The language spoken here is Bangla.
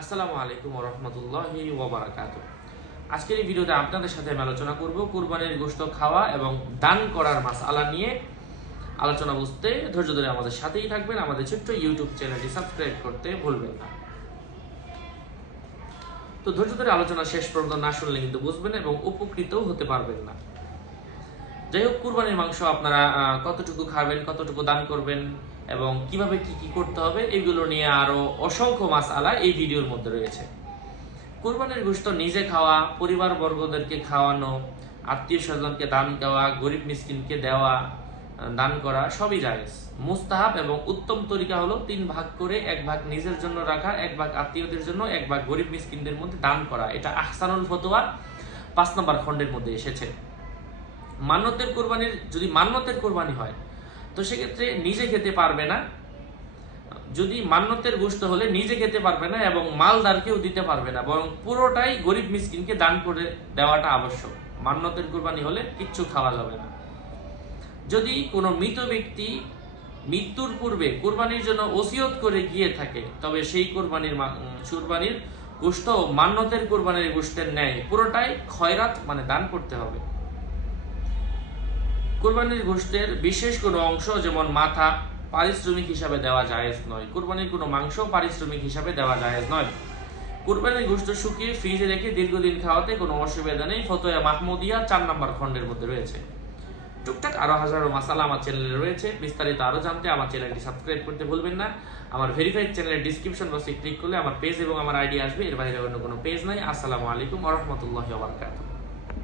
আসসালামু আলাইকুম রহমতুল্লাহি ওবরাকাত আজকের এই ভিডিওতে আপনাদের সাথে আমি আলোচনা করব কুরবানির গোশত খাওয়া এবং দান করার মাসআলা নিয়ে। আলোচনা বুঝতে ধৈর্য ধরে আমাদের সাথেই থাকবেন। আমাদের ছোট্ট ইউটিউব চ্যানেলটি সাবস্ক্রাইব করতে ভুলবেন না। তো ধৈর্য ধরে আলোচনা শেষ পর্যন্ত না শুনলে কিন্তু বুঝবেন এবং উপকৃতও হতে পারবেন না। যাই হোক, কুরবানির মাংস আপনারা কতটুকু খাবেন, কতটুকু দান করবেন এবং কীভাবে কি কি করতে হবে, এগুলো নিয়ে আরও অসংখ্য মাসআলা এই ভিডিওর মধ্যে রয়েছে। কুরবানির গোশত নিজে খাওয়া পরিবার বর্গদেরকে খাওয়ানো আত্মীয় স্বজনকে দান দেওয়া, গরিব মিসকিনকে দেওয়া, দান করা, সবই জায়েজ। মুস্তাহাব এবং উত্তম তরিকা হলো তিন ভাগ করে এক ভাগ নিজের জন্য রাখা, এক ভাগ আত্মীয়দের জন্য, এক ভাগ গরিব মিসকিনদের মধ্যে দান করা। এটা আহসানুল ফতোয়া পাঁচ নম্বর খণ্ডের মধ্যে এসেছে। মান্যতের কোরবানির যদি মান্যতের কোরবানি হয় তো সেক্ষেত্রে নিজে খেতে পারবে না। যদি মান্যতের গোষ্ঠ হলে নিজে খেতে পারবে না এবং মালদারকেও দিতে পারবে না। বরং পুরোটাই গরিব মিসকিনকে দান করে দেওয়াটা আবশ্যক। মান্যতের কোরবানি হলে কিচ্ছু খাওয়া যাবে না। যদি কোনো মৃত ব্যক্তি মৃত্যুর পূর্বে কোরবানির জন্য ওসিয়ত করে গিয়ে থাকে, তবে সেই কোরবানির কোরবানির গোষ্ঠ মান্যতের কোরবানির গোষ্ঠের ন্যায় পুরোটাই খয়রাত মানে দান করতে হবে। কোরবানির গোষ্ঠের বিশেষ কোনো অংশ যেমন মাথা পারিশ্রমিক হিসাবে দেওয়া জায়েজ নয়, কোরবানির কোনো মাংস পারিশ্রমিক হিসাবে দেওয়া জায়েজ নয়। কোরবানির গোষ্ঠ শুকিয়ে ফ্রিজে রেখে দীর্ঘদিন খাওয়াতে কোনো অসুবিধা নেই, ফতোয়া মাহমুদিয়া চার নম্বর খণ্ডের মধ্যে রয়েছে। টুকটাক আরও হাজারো মাসালা আমার চ্যানেলে রয়েছে, বিস্তারিত আরও জানতে আমার চ্যানেলটি সাবস্ক্রাইব করতে ভুলবেন না। আমার ভেরিফাইড চ্যানেলের ডিসক্রিপশন বক্সে ক্লিক করলে আমার পেজ এবং আমার আইডি আসবে, এর বাইরে অন্য কোনো পেজ নাই। আসসালামু আলাইকুম রাহমাতুল্লাহি বারাকাতুহু।